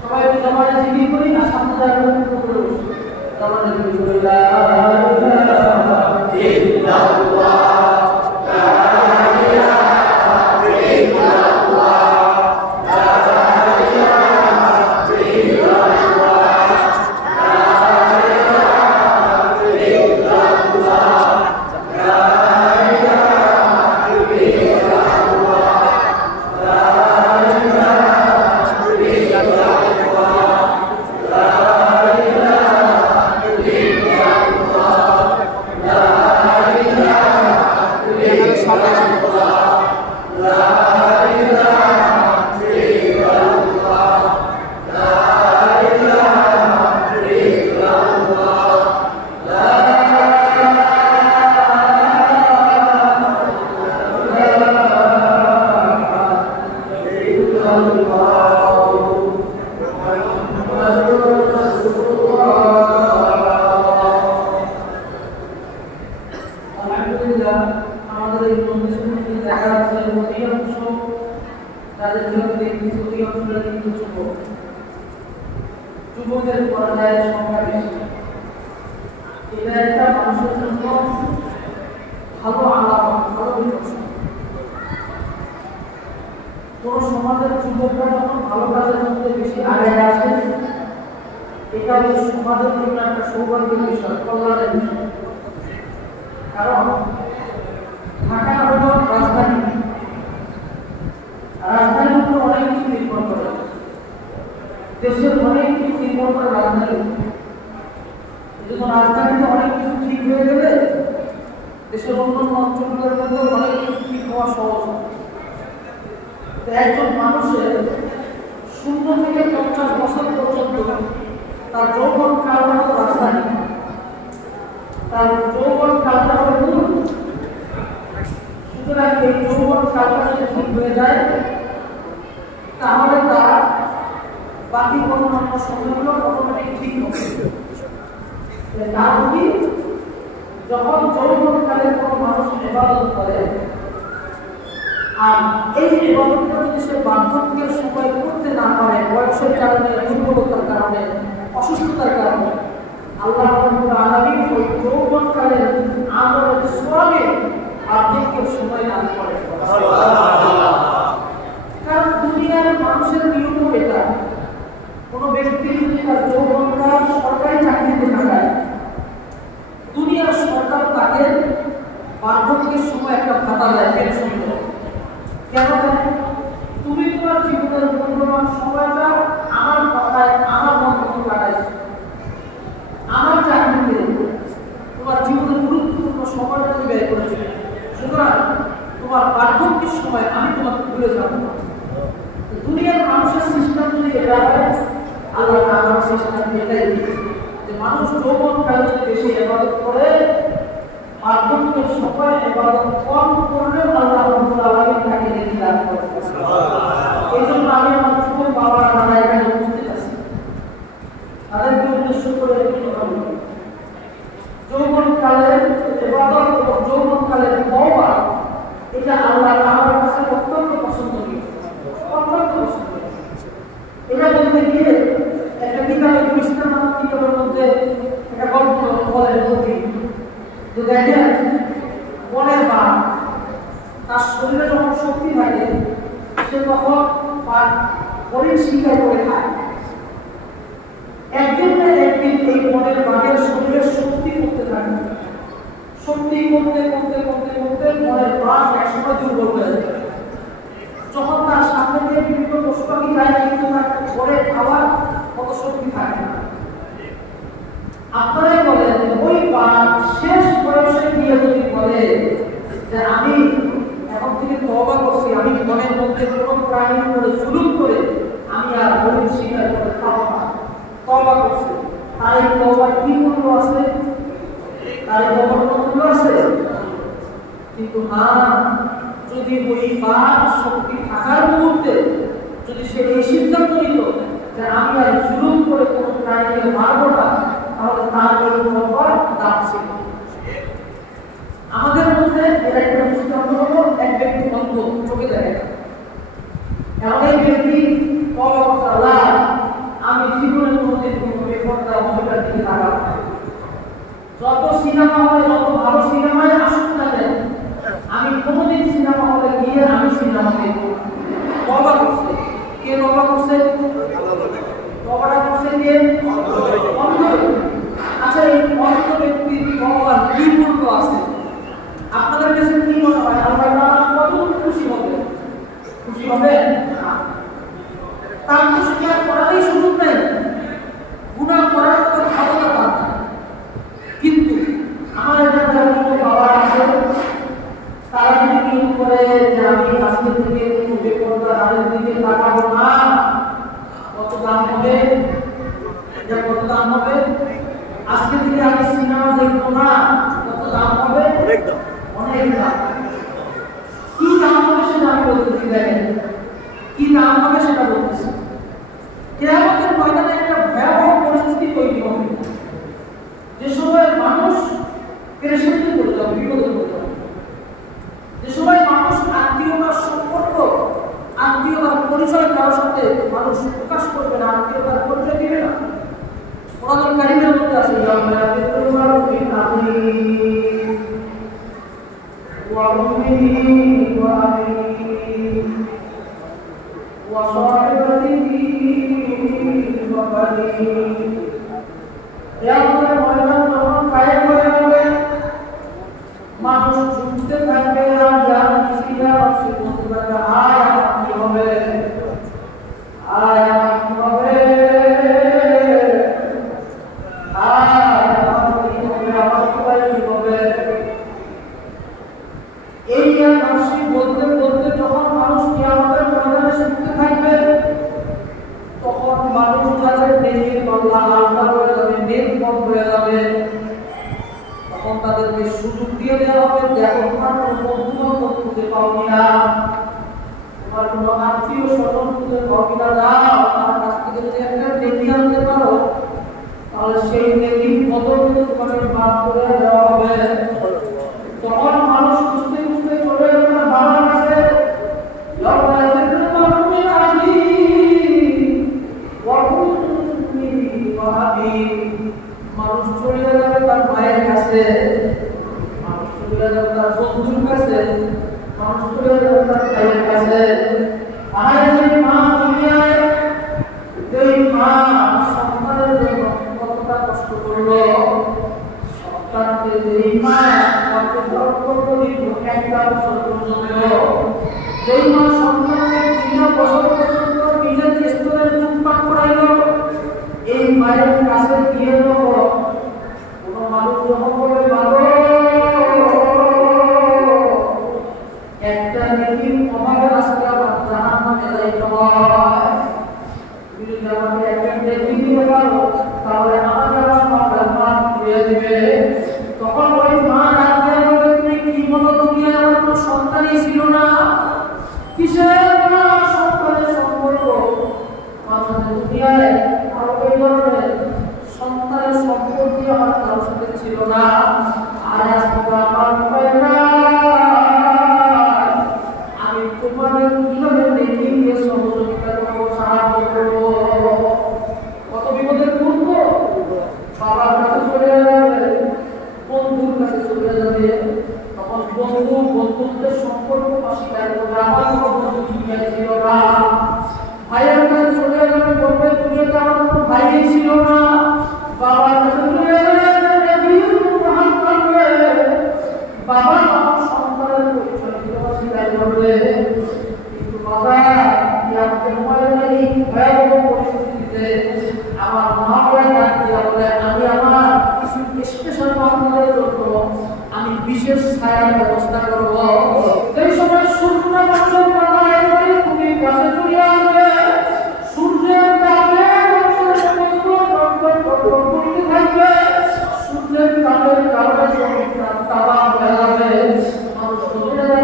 সবাই সবাই জিজ্ঞেস করি না সামনে যাওয়ার যত সিনেমা হলে যত ভালো সিনেমায় আসুক না কেন, আমি কোনোদিন সিনেমা হলে গিয়ে আমি সিনেমা দেখব না। তওবা করছে কে? তওবা করছে? তওবাটা করছে কে? অন্ধ। আচ্ছা, এই অন্ধ ব্যক্তির তওবার কি মূল্য আছে? আপনাদের কাছে কি মনে হয়? আল্লাহ তাআলা কত খুশি হবে? খুশি হবে না। তার তো স্বীকার করারই সুযোগ নেই, গুনাহ করার তো ক্ষমতা তার নাই। কিন্তু আমার যারা বাবা আছে, তারা যদি কি করে যে আমি আজকে থেকে কোনো বেপরোয়া নারীর দিকে তাকাবো না, কত দাম হবে? এটা কত দাম হবে? আজকে থেকে আমি সিনেমা দেখবো না, কত দাম হবে? অনেক দাম, অনেক দাম। কি দাম হবে সেটা আমি বলতেছি, দেখেন কি দাম হবে সেটা বলতেছি। কিয়ামতের ময়দানে একটা ভয়াবহ পরিস্থিতি তৈরি হবে, যে সময় মানুষ পেরেশানিতে পড়ে যাবে, বিপদে পড়ে যাবে, যে সময় মানুষ আত্মীয়তার সম্পর্ক, আত্মীয়তার পরিচয় কারোর সাথে মানুষ প্রকাশ করবে না, আত্মীয়তার পরিচয় দিবে না। কোরআনুল কারীমের মধ্যে আছে মানুষ ছুটতে থাকবে, আয় আমার কি হবে, আয় আমার কি হবে, এই নাফসি বলতে বলতে যখন মানুষ কিয়ামতের ময়দানে ছুটতে থাকবে, তখন মানুষ যাদের নেকির পাল্লা হালকা হয়ে যাবে, নেক কম হয়ে যাবে, তখন তাদেরকে সুযোগ দিয়ে দেওয়া হবে, দেখো তোমার কোনো বন্ধু-বান্ধব খুঁজে পাও কিনা, তোমার কোনো আত্মীয় স্বজন খুঁজে পাও কিনা, যাও তার কাছ থেকে যদি একটা নেকি আনতে পারো, তাহলে সেই নেকির বদলে তোমাকে মাফ করে দেওয়া হবে। তখন মানুষ খুঁজতে খুঁজতে চলে যাবে বাবার কাছে, মানুষ চলে যাবে তার মায়ের কাছে, মানুষ চলে যাবে তার বন্ধুর কাছে, মানুষ চলে যাবে তার ভাইয়ের কাছে। আর যে মা দুনিয়ায়, যেই মা সন্তানের জন্য কতটা কষ্ট করলো, সন্তানকে যেই মা একটা বছর পর্যন্ত, যেই মা সন্তানকে 3 বছর পর্যন্ত নিজের স্তনের দুধ পান করাইল, এই মায়ের কাছে গিয়ে কোন মানুষ যখন বলে বাবা একটা নেকির অভাবে আজকে আমার জাহান্নামে যাইতে হয়, তুমি যদি আমাকে একটা নেকি দিতে পারো তাহলে আমাকে আমার পাপের মাফ করে দিবে। তখন ওই মা ডাকতে বলবে, তুমি কি বলো, দুনিয়ায় আমার কোনো সন্তানই ছিল না, কিসের না সন্তানের সম্পর্ক আমার সাথে, দুনিয়ায় আর ওই ধরনের সন্তানের সম্পর্ক আমার কারোর সাথে ছিল না, আর আজকে আমার উপায় না, আমি তোমাদের কিভাবে নেকি দিয়ে সহযোগিতা করবো, সাহায্য করবো। কত বিপদের মুহূর্ত, বাবার কাছে চলে যাবে, বন্ধুর কাছে চলে যাবে, তখন বন্ধু বন্ধুত্বের সম্পর্ক অস্বীকার করবে, আমার কোনো বন্ধু ছিল না, ভাইয়ের কাছে চলে যাবে, বলবে তুমি তো আমার কোনো ভাইই ছিল না, বাবার কাছে চলে যাবে, বাবা আমার সন্তানের পরিচয় অস্বীকার করবে। কিন্তু বাবা আমাকে এই ভয়াবহ পরিস্থিতিতে আমার মা বলে ডাক দিয়া বলে, আমি আমার কিছু স্পেশাল আপনাদের জন্য আমি বিশেষ ছায়ার ব্যবস্থা করব। সেই সময় সূর্য মানুষের মাথায় করে তুমি কাছে চলে আসবে, সূর্যের তাপে মানুষের করতে থাকবে, সূর্যের তাপের কারণে সমস্যা তারা হয়ে যাবে, মানুষ চলে যাবে,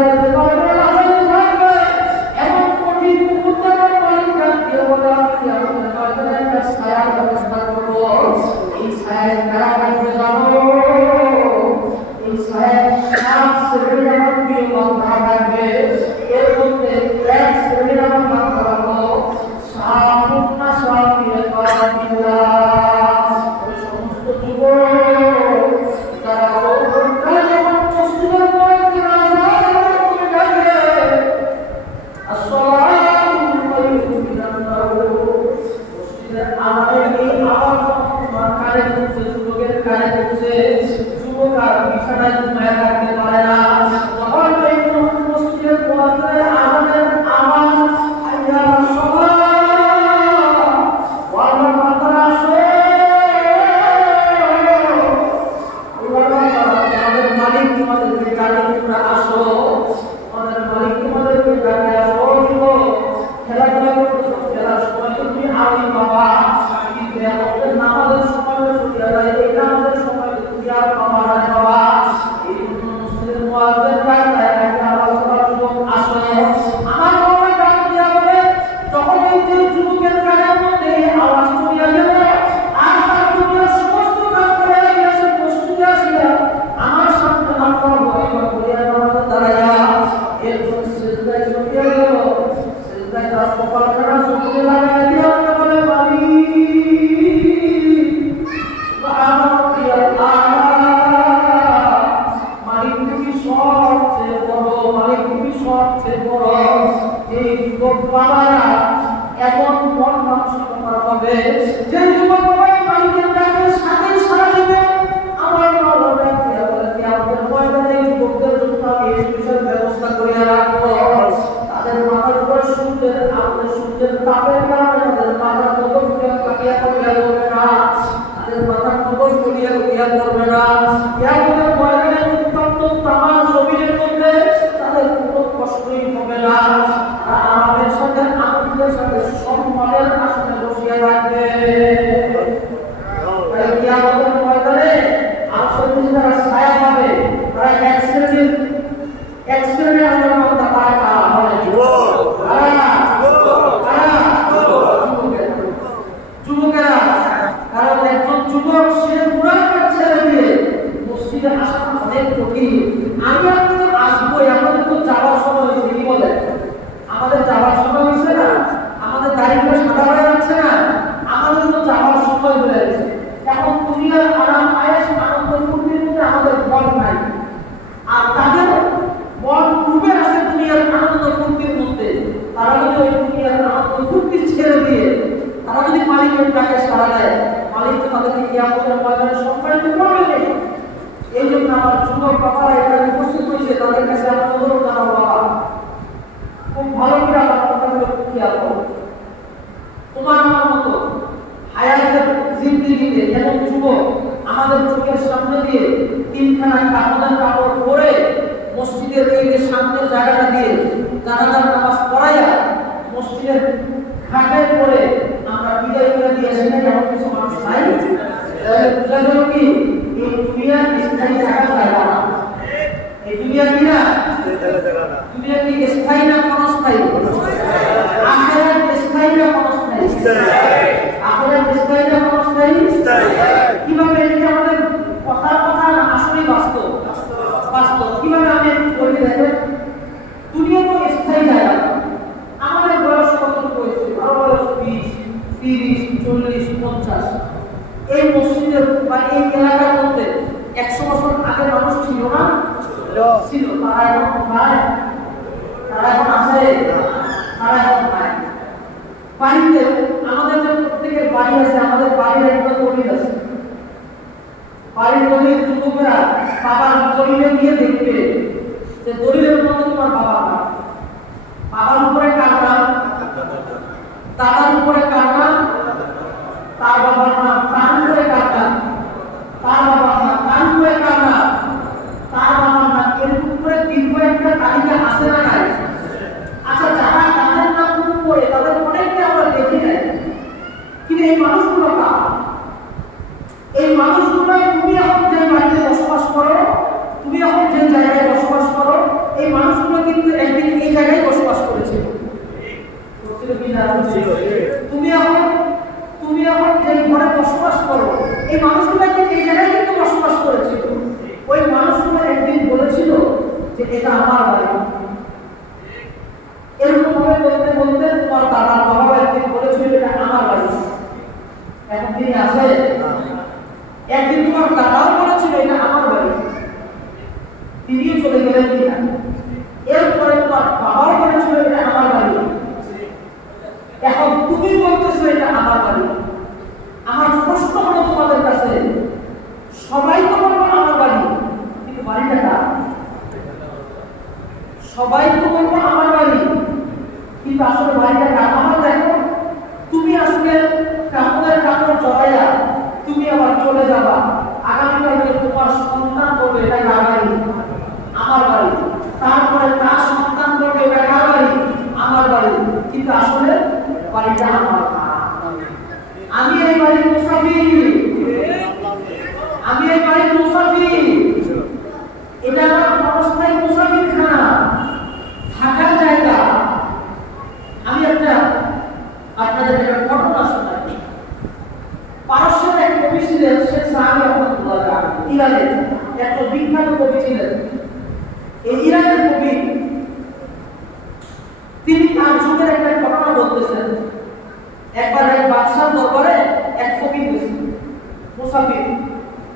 থাকবে এমন কঠিন মুহূর্তে বলে আমি একটা ছায়ার ব্যবস্থা করবো, এই ছায়ের কারা থাকবে জানো, এই ছায়ের সাত শ্রেণীর আমার প্রিয় বান্ধা থাকবে, এর মধ্যে কানে পড়ছে, যুবক আর বিছানায় ঘুমায় থাকতে পারে না। তখন এই মসজিদের মুয়াজ্জিনের আযানের আওয়াজ, আইয়া সালাত, ওয়াল্লাহ বান্দারা আসে, আমাদের মালিক তোমাদেরকে ডাকে, তোমরা আসো, আমাদের মালিক তোমাদেরকে ডাকে, আসো। খেলাধুলা করতেছো, খেলার সময় তুমি আওয়াজ বাবা, কিন্তু আমাদের নামাজের সময় ছুটি যায়, এটা আমাদের সময় তুমি আর বাবা না বাবা। এই মসজিদের মুয়াজ্জিন ডাকে, একটা আওয়াজ করার যুবক আসে, আমার বাবা ডাক দিয়া বলে, যখন এই যে যুবকের কানের মধ্যে আওয়াজ শুনিয়া গেল, আর তার দুনিয়ার সমস্ত কাজ করে গিয়েছে, প্রস্তুতি আসিয়া আমার সামনে আপনার ভয় করিয়া নামাজে দাঁড়াইয়া এরপর সিজদায় চলিয়া গেল। সিজদায় তার কপাল কাটা চোখে লাগাইয়া দিয়া বলে, মালিক তুমি সবচেয়ে বড়, মালিক তুমি সবচেয়ে বড়। এই যুবক বাবারা এমন মন মানসিকতা হবে, যে যুবক বাবা মালিকের ডাকের সাথে সাড়া দিবে। আমার বাবা ডাকে বলে, কিয়ামতের ময়দানে যুবকদের জন্য আমি স্পেশাল ব্যবস্থা করিয়া রাখবো। তাদের মাথার উপর সূর্যের আলোতে, সূর্যের তাপের কারণে তাদের মাথার মগজ কাটিয়া করিয়া করবে না, তাদের মাথার মগজ করিয়া করিয়া করবে না। কিয়ামতের ময়দানে উত্তপ্ত তামাম জমিনের মধ্যে তাদের কোনো কষ্টই হবে না। আমাদের সাথে আনন্দের সাথে সম্মানের আসনে বসিয়া রাখবে। কিয়ামতের ময়দানে আসলে যারা ছায়া পাবে, তারা এক শ্রেণীর আমার বান্দা, তারা কারা হয়? যুবকেরা। কারণ একজন যুবক সে পুরাতন ছেড়ে দিয়ে মসজিদে আসাটা অনেক কঠিন। আমি আপনাদের আসবো, আমাদের তো যাওয়ার সময় হয়েছে, কি বলে? আমাদের যাওয়ার সময় হয়েছে না, আমাদের দাড়িগুলো সাদা হয়ে যাচ্ছে না, আমাদের তো যাওয়ার সময় হয়ে গেছে। এখন দুনিয়ার আরাম আয়েশ আনন্দ ফুর্তির মধ্যে আমাদের বল নাই, আর তাদের বল ডুবে আছে দুনিয়ার আনন্দ ফুর্তির মধ্যে। তারা যদি ওই দুনিয়ার আনন্দ ফুর্তি ছেড়ে দিয়ে তারা যদি মালিকের ডাকে সাড়া দেয়, মালিক তো তাদেরকে কিয়ামতের ময়দানে সম্মানিত করবে। এই জন্য আমার যুবক বাবারা এখানে উপস্থিত হয়েছে, তাদের কাছে আমার অনুরোধ জানাবো, বাবা খুব ভালো করে আমার কথাগুলো খেয়াল করো। তোমার আমার মতো হায়াতের জিন্দেগিতে এমন যুবক আমাদের চোখের সামনে দিয়ে তিনখানা কাফনের কাপড় পরে মসজিদের এই যে সামনের জায়গাটা দিয়ে জানাজার নামাজ পড়াইয়া মসজিদের ঘাটের পরে আমরা বিদায় করে দিয়ে আসি না, এমন কিছু মানুষ নাই। বুঝা গেল কি, এই দুনিয়া স্থায়ী থাকার জায়গা না। এই দুনিয়া কি না, দুনিয়া কি স্থায়ী না ক্ষণস্থায়ী? আখিরাত স্থায়ী না ক্ষণস্থায়ী? আখিরাত স্থায়ী না ক্ষণস্থায়ী? কিভাবে এটা আমাদের কথার কথা না, আসলে বাস্তব। বাস্তব কিভাবে আমি বলি দেখেন, দুনিয়া তো স্থায়ী জায়গা। আমাদের বয়স কতটুকু হয়েছে? আমার বয়স 20, 30, 40, 50। এই মসজিদের বা এই এলাকার মধ্যে 100 বছর আগে মানুষ ছিল না? ছিল। তারা এখন নাই? তারা এখন আছে? তারা এখন নাই। বাড়িতে আমাদের যে প্রত্যেকের বাড়ি আছে, আমাদের বাড়ির একটা দলিল আছে। বাড়ির দলিল যুবকেরা বাবার দলিলে গিয়ে দেখবে যে দলিলের মধ্যে তোমার বাবা না, বাবার উপরে কার নাম, দাদার উপরে কার নাম, তার বাবার নাম, তার উপরে কার নাম, তার বাবার নাম, তার উপরে কার নাম, তার বাবার নাম, এরকম করে দীর্ঘ একটা তালিকা আছে না নাই? আচ্ছা, যারা তাদের নাম উপরে তাদের অনেককে আমরা দেখি নাই, কিন্তু এই মানুষগুলো কার? এই মানুষগুলো তুমি এখন যে বাড়িতে বসবাস করো, তুমি এখন যে জায়গায় বসবাস করো, এই মানুষগুলো কিন্তু একদিন এই জায়গায় বসবাস করেছিল। তুমি এখন যে ঘরে বসবাস করো, এই মানুষগুলো একদিন এই জায়গায় কিন্তু বসবাস করেছিল। ওই মানুষগুলো একদিন বলেছিল যে এটা আমার বাড়ি। এরকম ভাবে বলতে বলতে তোমার দাদা বাবা একদিন বলেছিল এটা আমার বাড়ি। এখন তিনি আছে? একদিন তোমার দাদাও বলেছিল এটা আমার বাড়ি, তিনিও চলে গেলেন কিনা। এরপরে তোমার বাবাও বলেছিল এটা আমার বাড়ি, এখন তুমি বলতেছো এটা আমার বাড়ি। আমার প্রশ্ন হলো তোমাদের কাছে, সবাই তো বলবো আমার বাড়ি, কিন্তু আসলে বাড়িটা কার? আমার। দেখো তুমি আজকে কাপড়ের কাপড় জড়াইয়া তুমি আবার চলে যাবা, আগামীকালকে তোমার সন্তান করবে এটা কার বাড়ি? আমার বাড়ি। তারপরে তার সন্তান করবে এটা কার বাড়ি? আমার বাড়ি। কিন্তু আসলে বাড়িটা আমার না। আমি এই বাড়ির মুসাফির, আমি এই বাড়ির মুসাফির। এটা আমার অবস্থায় মুসাফিরখানা, থাকার জায়গা। আমি আপনাদের একটা ঘটনা শোনাই। পারস্যের এক কবি ছিলেন শেখ সাদি রহমাতুল্লাহ, ইরানের একটা বিখ্যাত কবি ছিলেন। এই ইরানের কবি তিনি তার যুগের একটা ঘটনা বলতেছেন। একবার এক বাদশার দরবারে এক ফকির গেছে, মুসাফির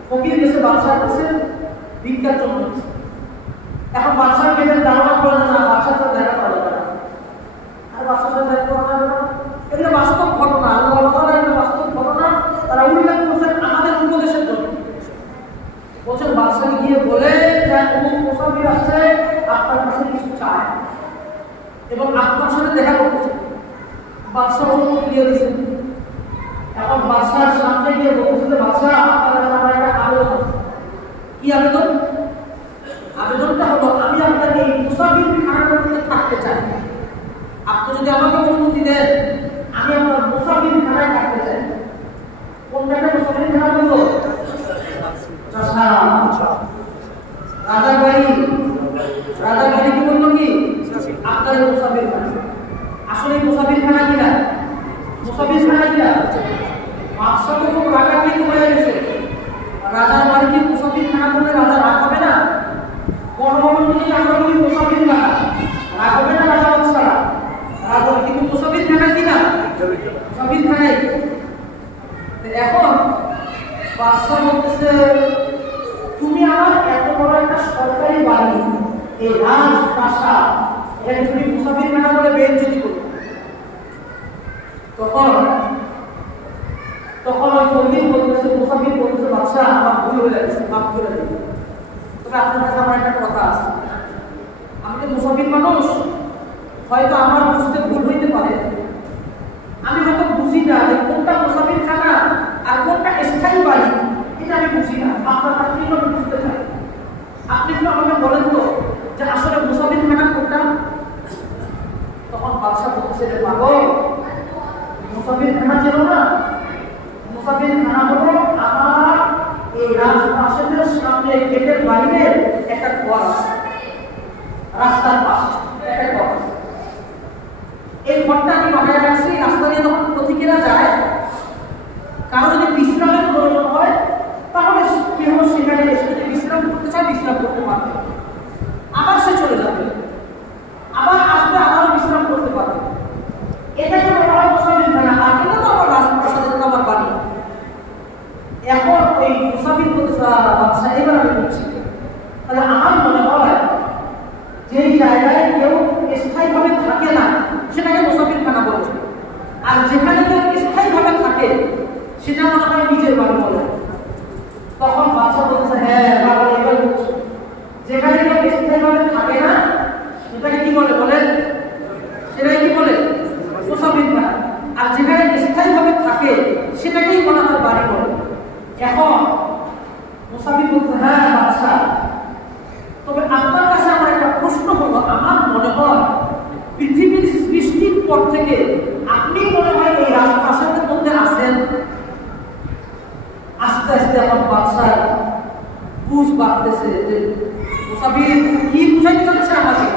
ফকির গেছে বাদশার কাছে ভিক্ষার জন্য। এখন বাদশার কেটে ধারণা করে না, বাদশার সাথে দেখা করা যাবে না, আর বাদশার সাথে দেখা করা যাবে না। এগুলো বাস্তব ঘটনা, আল্লাহর একটা বাস্তব ঘটনা। তারা উল্লেখ করছেন আমাদের উপদেশের জন্য। বলছেন বাদশাকে গিয়ে বলে যে অমুক মুসাফির আসছে, আপনার কাছে কিছু চায় এবং আপনার সাথে দেখা করতেছে। বাদশা অনুমতি দিয়ে দিয়েছেন। এখন বাদশার সামনে গিয়ে বলতেছে, বাদশা আপনার কাছে আমার একটা আবেদন আছে। কি আবেদন? আবেদনটা হলো আমি আপনার এই মুসাফির খানাটাতে থাকতে চাই। আপনি যদি আমাকে অনুমতি দেন আমি আপনার মুসাফির খানায় থাকতে চাই। কোন জায়গায় মুসাফির খানা বলবো? রাজার বাড়ি। রাজার বাড়ি কি বললো? কি আপনার মুসাফির খানা? আসলে মুসাফির খানা কিনা? মুসাফির খানা কিনা? বাদশা তো খুব রাগান্বিত হয়ে গেছে। রাজার বাড়ি কি মুসাফির খানা বলে রাজা রাগ হবে না? কর্মমন্ত্রী আমরা বলি মুসাফির খানা, রাগ হবে না রাজা বাদশারা? রাগ হবে। কিন্তু মুসাফির খানা কিনা? মুসাফির খানাই। এখন বাদশা বলতেছে, তুমি আমার এত বড় একটা সরকারি বাড়ি, এই রাজপ্রাসাদ, এখানে তুমি মুসাফির খানা বলে বেইজ্জতি করো। তখন ওই ফকির বলতেছে, মুসাফির বলতেছে, বাদশা আমার ভুল হয়ে গেছে, মাফ করে দিন। তবে আপনার কাছে আমার একটা কথা আছে, আমি তো মুসাফির মানুষ, হয়তো আমার বুঝতে ভুল হইতে পারে। আমি হয়তো বুঝি না যে কোনটা মুসাফির খানা আর কোনটা স্থায়ী বাড়ি, এটা আমি বুঝি না। আপনার কাছ থেকে আমি বুঝতে চাই। আপনি একটু আমাকে বলেন তো যে আসলে মুসাফির খানা কোনটা? তখন বাদশা বলতেছে, রে পাগল, মুসাফির খানা ছিল না? মুসাফির খানা হলো আমার এই রাজপ্রাসাদের সামনে গেটের বাইরে একটা ঘর আছে, রাস্তার পাশে একটা ঘর। এই ঘরটা আমি বানায় রাখছি, রাস্তা দিয়ে যখন পথিকেরা যায়, কারো যদি বিশ্রামের প্রয়োজন হয় তাহলে কেউ সেখানে এসে যদি বিশ্রাম করতে চায় বিশ্রাম করতে পারবে, আবার সে চলে যাবে, আবার আসবে, আবার বিশ্রাম করতে পারবে। এটাকে বলা হয় মুসাফির খানা। আর এটা তো আমার রাজপ্রাসাদের আমার বাড়ি। এখন ওই মুসাফির বাদশা এবার আমি বলছি, তাহলে আমার মনে হয় যেই জায়গায় কেউ স্থায়ীভাবে থাকে না সেটাকে মুসাফির খানা বলে, আর যেখানে কেউ স্থায়ীভাবে থাকে সেটা মনে হয় নিজের বাড়ি বলে। তখন বাদশা বলছে, হ্যাঁ বাবা এবার বলছে, যেখানে কেউ স্থায়ীভাবে থাকে না সেটাকে কি বলে বলেন? সেটাকে কি বলে? মুসাফির খানা। আর যেখানে স্থায়ীভাবে থাকে সেটাকেই মনে হয় বাড়ি বলে। এখন মুসাফির বলছে, হ্যাঁ বাদশা, তবে আপনার কাছে আমার একটা প্রশ্ন হলো, আমার মনে হয় পৃথিবীর সৃষ্টির পর থেকে আপনি মনে হয় এই রাজপ্রাসাদের মধ্যে আছেন। আস্তে আস্তে আমার বাদশার বুঝ বাড়তেছে যে মুসাফির কি বুঝাইতে চাচ্ছে আমাকে,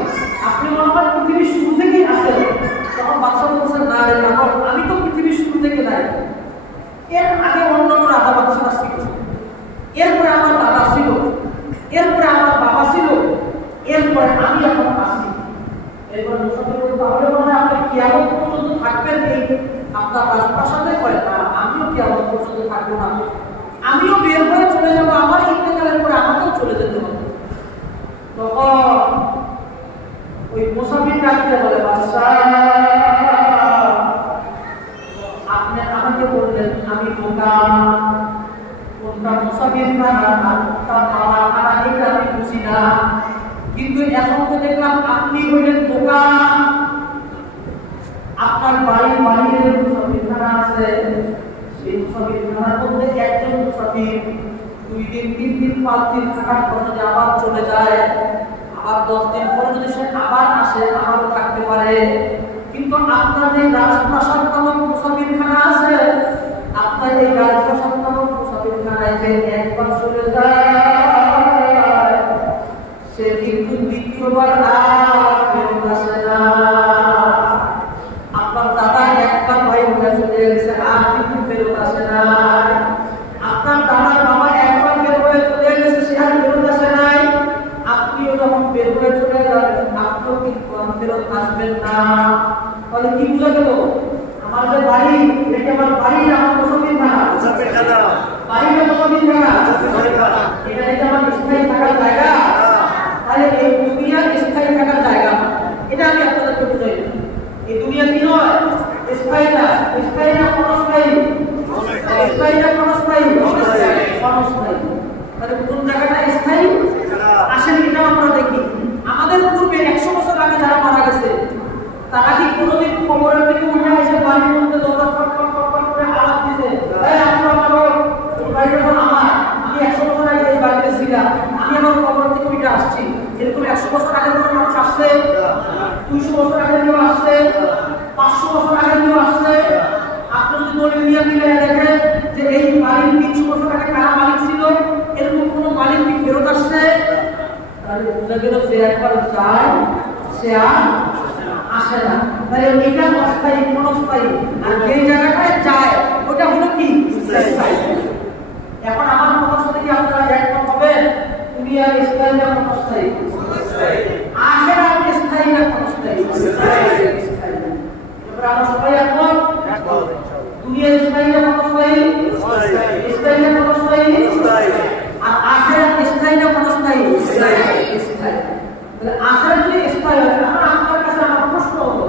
আপনি মনে হয় পৃথিবীর শুরু থেকেই আছেন। তখন বাদশা বলছে, না রে পাগল, আমি তো পৃথিবীর শুরু থেকে নাই। এর আগে অন্য রাজা বাদশারা ছিল, এরপরে আমার দাদা ছিল, এরপরে আমার বাবা ছিল, এরপরে আমি এখন আসি। এরপরে মুসাফির বলতে, তাহলে মনে হয় আপনি কিয়ামত পর্যন্ত থাকবেন এই আপনার রাজপ্রাসাদে? হয় না, আমিও কিয়ামত পর্যন্ত থাকবো না, আমিও বের হয়ে চলে যাবো, আমার ইন্তেকালের পরে আমাকেও চলে যেতে হবে। তখন ওই মুসাফির ডাকতে বলে, বাদশা আপনি আমাকে বললেন আমি বোকা, কোনটা মুসাফির খানা আর কোনটা খানা এটা আমি বুঝি না। কিন্তু এখন তো দেখলাম আপনি হইলেন বোকা। আপনার বাড়ির বাইরে মুসাফিরখানা আছে, সেই মুসাফিরখানার মধ্যে একজন মুসাফির 2 দিন 3 দিন 5 দিন থাকার পর যদি আবার চলে যায়, আবার 10 দিন পরে যদি সে আবার আসে, আবারও থাকতে পারে। কিন্তু আপনার যে রাজপ্রাসাদ নামক মুসাফিরখানা আছে, আপনার এই রাজপ্রাসাদ নামক মুসাফিরখানায় যে একবার চলে যায়, সে কিন্তু দ্বিতীয়বার আর ফেরত আসে না। আপনার দাদা একবার ভাই হয়ে চলে গেছে, আর কিন্তু ফেরত আসে না। আপনার দাদার বাবা একবার বের হয়ে চলে গেছে, সে আর ফেরত আসে নাই। আপনিও যখন বের হয়ে চলে যাবেন, আপনিও কিন্তু ফেরত আসবেন না। তাহলে কি বুঝা গেল? আমার যে বাড়ি, এটা আমার বাড়ি না, আমার মুসাফিরখানা। বাড়ি না মুসাফিরখানা, এটা আমার স্থায়ী থাকার জায়গা। তাহলে এই দুনিয়া স্থায়ী থাকার জায়গা, এটা আমি আপনাদেরকে বুঝাই। এই দুনিয়া কি নয়? স্থায়ী না। স্থায়ী না ক্ষণস্থায়ী? স্থায়ী না ক্ষণস্থায়ী? ক্ষণস্থায়ী। তাহলে কোন জায়গাটা স্থায়ী? আসেন এটা আমরা দেখি। আমাদের পূর্বে 100 বছর আগে যারা মারা গেছে, তারা কি কোনোদিন কবরের থেকে উঠে এসে বাড়ির মধ্যে দরজা খটখট করে আওয়াজ দিতে, এই আপনারা এই বাড়িটা তো আমার, আমি 100 বছর আগে এই বাড়িতে ছিলাম, আমি আমার কবর থেকে উঠে আসছি? এরকম 100 বছর আগে কোনো মানুষ আসছে? 200 বছর আগে কেউ আসছে? 500 বছর আগে কেউ আসছে? আপনি যদি দলিল নিয়ে মিলে দেখেন যে এই বাড়ির 300 বছর আগে কারা মালিক ছিল, এরকম কোনো মালিক কি ফেরত আসছে? তাহলে বুঝা গেল যে একবার যায় সে আর আসে না। তাহলে এটা অস্থায়ী, ক্ষণস্থায়ী। আর যে জায়গাটায় যায় ওটা হলো কি? স্থায়ী। এখন আমার কথার সাথে কি আপনারা একমত হবেন? দুনিয়া স্থায়ী না ক্ষণস্থায়ী? আখিরাত স্থায়ী না ক্ষণস্থায়ী? স্থায়ী। এবার আমরা সবাই একমত? দুনিয়া স্থায়ী না ক্ষণস্থায়ী? স্থায়ী না ক্ষণস্থায়ী? আর আখিরাত স্থায়ী না ক্ষণস্থায়ী? স্থায়ী। তাহলে আখিরাত যদি স্থায়ী হয়, এখন আপনার কাছে আমার প্রশ্ন হলো,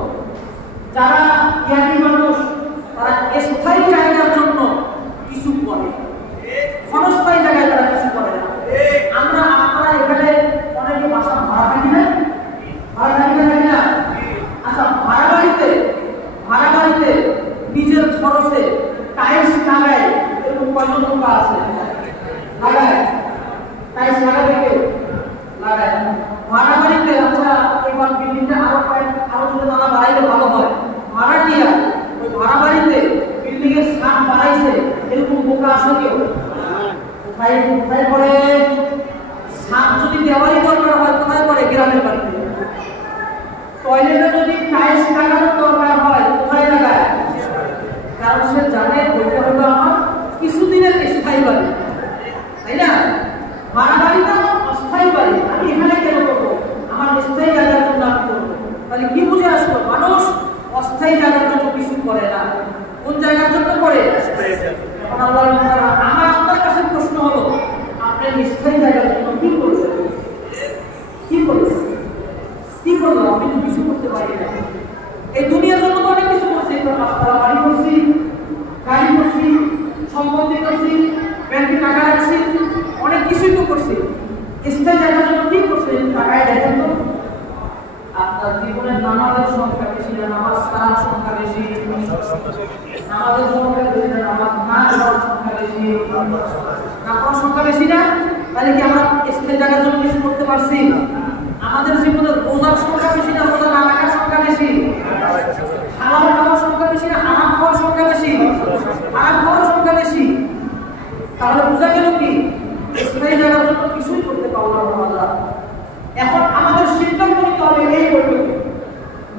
যারা জ্ঞানী মানুষ তারা স্থায়ী জায়গার জন্য কিছু করে, ক্ষণস্থায়ী জায়গায় তারা কিছু করে না। আমরা আপনারা এখানে অনেকে বাসা ভাড়া থাকি না? ভাড়া থাকি না? আচ্ছা, ভাড়া বাড়িতে নিজের খরচে টাইলস লাগায় এরকম কয়জন লোক আছে? লাগায়? টাইলস লাগাবে কেউ? লাগায়। ভাড়া বাড়িতে আচ্ছা এবার বিল্ডিংটা আরো যদি তারা বাড়াইলে ভালো হয়, ভাড়াটিয়া ওই ভাড়া বাড়িতে বিল্ডিং এর ছাদ বাড়াইছে এরকম বোকা আছে কেউ? কোথায় করে? ছাদ যদি দেওয়ালি দরকার হয় কোথায় করে? গ্রামের বাড়িতে। টয়লেটে যদি টাইলস লাগানোর দরকার হয় কোথায় লাগায়? কারণ সে জানে ওইটা হলো আমার কিছুদিনের স্থায়ী বাড়ি, তাই না? ভাড়া বাড়িটা আমার অস্থায়ী বাড়ি, আমি এখানে কেন করবো? আমার স্থায়ী জায়গার জন্য আমি করবো। তাহলে কি বুঝে আসলো? মানুষ অস্থায়ী জায়গার জন্য কিছু করে না, কোন জায়গার জন্য করে? এখন আল্লাহ আমার আপনার কাছে প্রশ্ন হলো, আপনি স্থায়ী জায়গার জন্য কি করবেন? কি করবেন? কি করবো? আমি তো কিছু করতে পারি না। এই দুনিয়ার জন্য তো অনেক কিছু করছি, রাস্তায় বাড়ি করছি, গাড়ি করছি, সম্পত্তি করছি, ব্যাংকে টাকা রাখছি, অনেক কিছুই তো করছি। স্থায়ী জায়গার জন্য কি করছে? টাকায় দেখেন তো আপনার জীবনের নামাজের সংখ্যা বেশি না নামাজ ছাড়ার সংখ্যা বেশি, নামাজের সংখ্যা বেশি না নামাজ না পড়ার সংখ্যা বেশি, না পড়ার সংখ্যা বেশি না? তাহলে কি আমরা স্থায়ী জায়গার জন্য কিছু করতে পারছি? আমাদের জীবনের রোজার সংখ্যা বেশি না রোজা না রাখার সংখ্যা বেশি? হালাল খাওয়ার সংখ্যা বেশি না হারাম খাওয়ার সংখ্যা বেশি? হারাম খাওয়ার সংখ্যা বেশি। তাহলে বোঝা গেল কি স্থায়ী জায়গার জন্য কিছুই করতে পারলাম না। এখন আমাদের সিদ্ধান্ত নিতে হবে, এই বৈঠকে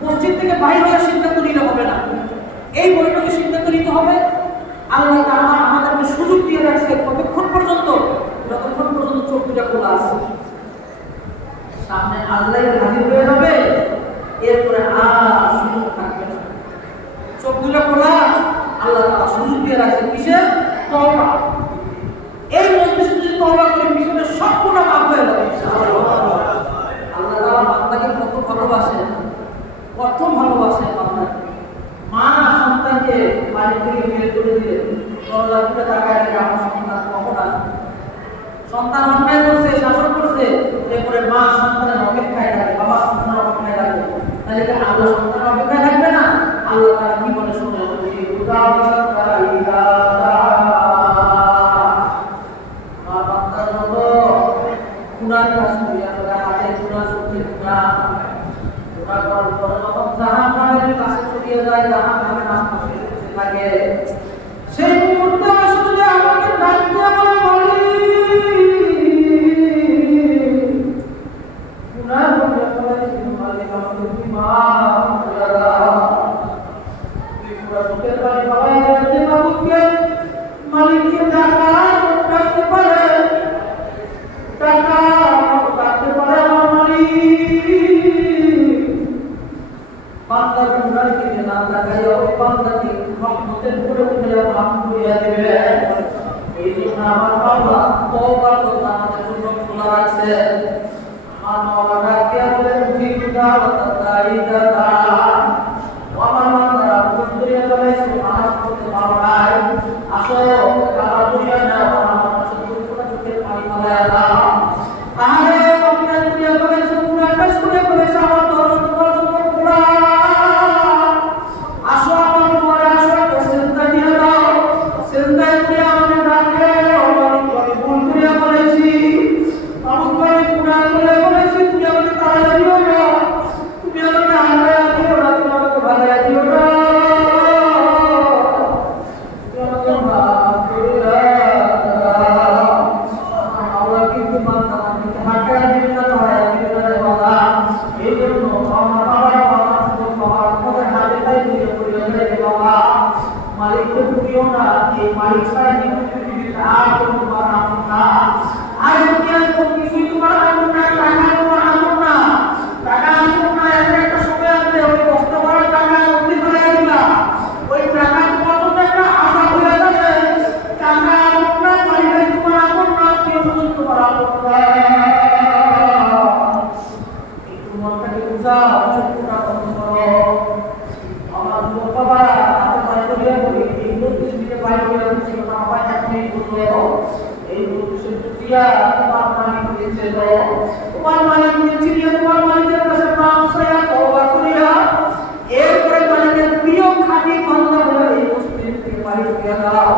মসজিদ থেকে বাইরে হওয়ার সিদ্ধান্ত নিতে হবে না, এই বৈঠকে সিদ্ধান্ত নিতে হবে। আল্লাহ তাআলা আমাদেরকে সুযোগ দিয়ে রাখছে কতক্ষণ পর্যন্ত? যতক্ষণ পর্যন্ত চোখ দুটা খোলা আছে। সামনে আল্লাহ হাজির হয়ে যাবে, এরপরে আর সুযোগ থাকবে না। চোখ দুটা খোলা, আল্লাহ তাআলা সুযোগ দিয়ে রাখছে কিসের? তওবা। এই মজলিসে যদি তওবা করে পিছনে সব গুনাহ মাফ হয়ে যাবে ইনশাআল্লাহ। আল্লাহ তাআলা বান্দাকে কত ভালোবাসেন, কত ভালোবাসেন বান্দাকে। মা সন্তানকে বাড়ি থেকে বের করে দিলে দরজা খুলে তাকায় রেখে আমার সন্তান কখন আসবে? সন্তান অন্যায় করছে, শাসন করছে, করছে, এরপরে মা সন্তানের অপেক্ষায় থাকে, বাবা সন্তানের অপেক্ষায় থাকে, তাহলে কি আল্লাহ সন্তানের অপেক্ষায় থাকবে না? আল্লাহ তাআলা কি বলে শুনে মা বান্দার মতো গুনার কাজ করিয়া তোরা হাতে গুনাহ চোখে গুনাহ করার পরে যখন জাহান্নামের কাছে ছড়িয়ে যায়, জাহান্নামের রাস্তা পেতে থাকে, সেই মুহূর্তে আসলে আমাকে ডাক দিয়ে বলে গুনাহ করে ফেলেছি, মালিক আমাকে তুমি মাফ করে দাও। তুই পুরো চোখের পানি বাবাই রাখতে বাবুকে মালিককে টাকা রাখতে পারে, টাকা রাখতে পারে আমার মালিক। বান্দার গুনার দিকে না তাকাইয়া ওই বান্দাকে রহমতের উপরে উঠে মাফ করিয়া দিবে। এই জন্য আমার বাবা তওবা করতে আমাদের জন্য খোলা রাখছে। আমার বাবা ডাকিয়া বলেন জিন্দা তাই দাদা আমার বান্দারা বুঝতে পারে সুবহান করতে পারো নাই, আসো কাবা করিয়া নাও, আমার কাছে পুরো চোখের পানি ফেলায়া দাও। আরে বান্দা করিয়া ফেলেছে, পুরো আকাশ করিয়া ফেলেছে, আমার দরদ তোমার জন্য খোলা। আসো আমার দুয়ারে আসো, একটা সেজদা দিয়ে দাও, সেজদায় দিয়ে আমাকে ডাকে। আমি ভুল করিয়া ফেলেছি, আমি গুনাহ করে ফেলেছি, তুমি আমাকে তাড়া দিও না, তুমি আমাকে হারাইয়া দিও না, তুমি আমাকে ভাড়াইয়া দিও না, তুমি আমাকে মাফ করিয়া দাও। আল্লাহ কিন্তু বান্দা আমাকে হারাইয়া দিবে না, তাড়াইয়া দিবে না রে বাবা। এই জন্য আমার বাবা আমাদের হাতে তাই দিয়ে করিয়া দেয় রে বাবা। মালিককে ভুলিও না, এই মালিক ছাড়া কিন্তু পৃথিবীতে আর কোনো তোমার আপন না, আর দুনিয়ার কোনো কিছুই তোমার আপন না, টাকা তোমার আপন না, টাকা আপন না। এমন একটা সময় আসবে ওই কষ্ট করার টাকা নদী ফেলে দিবা, ওই টাকা তোমার জন্য একটা আশা হয়ে যাবে। টাকা আপন না, মালিক তোমার আপন না, কেউ তোমার আপন না। একটু মনটাকে বুঝাও, চোখটা বন্ধ করো। আমার বাবা হাতে বাইরে করিয়া বলি, এই নদীর দিকে বাইরে করিয়া বলছি, বাবা আপনি বললো এই নদীর দিয়া তোমার মালিক দিয়েছে, তোমার মালিক দিয়েছে, তোমার মালিকের কাছে মাফ চাইয়া তওবা করিয়া এরপরে মালিকের প্রিয় খাঁটি বান্দা হয়ে এই মসজিদ থেকে মালিক দিয়া দাও।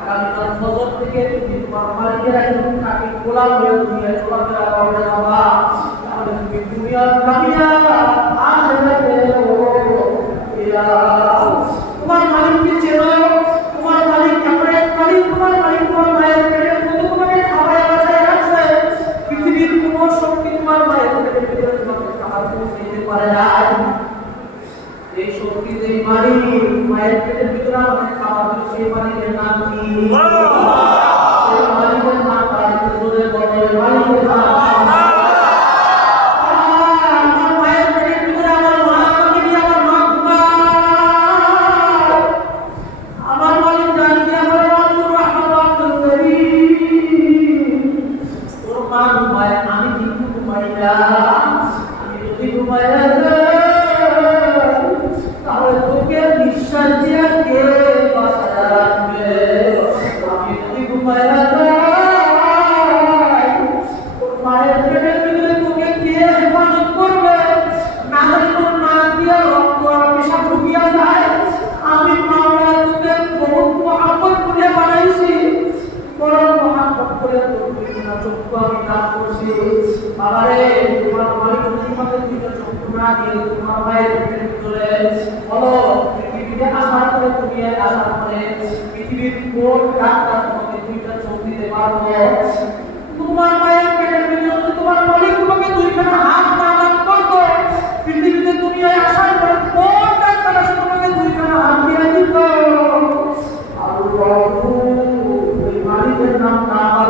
আগামীকাল ফজর থেকে তুমি তোমার মালিকের একজন খাঁটি গোলাম হয়ে দুনিয়ায় চলাফেরা করবে বাবা। তাহলে তুমি দুনিয়ার কামিয়াব, আখিরাতে তোমার মালিককে চেনো, তোমার মালিক কেমন এক মালিক, তোমার মালিক তোমার মায়ের পেটের মধ্যে তোমাকে খাবার বাঁচায় রাখছে। পৃথিবীর কোনো শক্তি তোমার মায়ের পেটের ভিতরে তোমাকে খাবার পৌঁছে দিতে পারে না। এই শক্তি যেই মালিক মায়ের পেটের ভিতরে আমাকে খাবার দিল, সেই মালিকের নাম কি? সেই মালিকের নাম তারা জোরে বলে, মালিকের নাম তাহলে তোকে নিঃশ্বাস দিয়া কে বাঁচায় রাখবে? আমি যদি ঘুমায় মায়ের পেটের ভিতরে তোকে কে হেফাজত করবে? না জানি তোর নাক দিয়া রক্ত আর পেশাব ঢুকিয়া যায়। আমি মাওলা তোকে বহুত মহব্বত করে বানাইছি, বড় মহব্বত করে তোর দুইটা চক্ষু আমি দান করছি। বাবারে তোমার মালিক তোমাকে দুইটা চক্ষু না দিয়ে তোমার মায়ের পেটের ভিতরে বলো, পৃথিবীতে আসার পরে তুমি আসার পরে পৃথিবীর কোন ডাক্তার তোমাকে দুইটা চোখ দিতে পারবো? তোমার মায়ের পেটের ভিতরে তোমার মালিক তোমাকে দুইখানা হাত দান করতো, পৃথিবীতে দুনিয়ায় আসার পরে কোন ডাক্তার এসে তোমাকে দুইখানা হাত দিয়ে দিত? আল্লাহ, ওই মালিকের নামটা আমার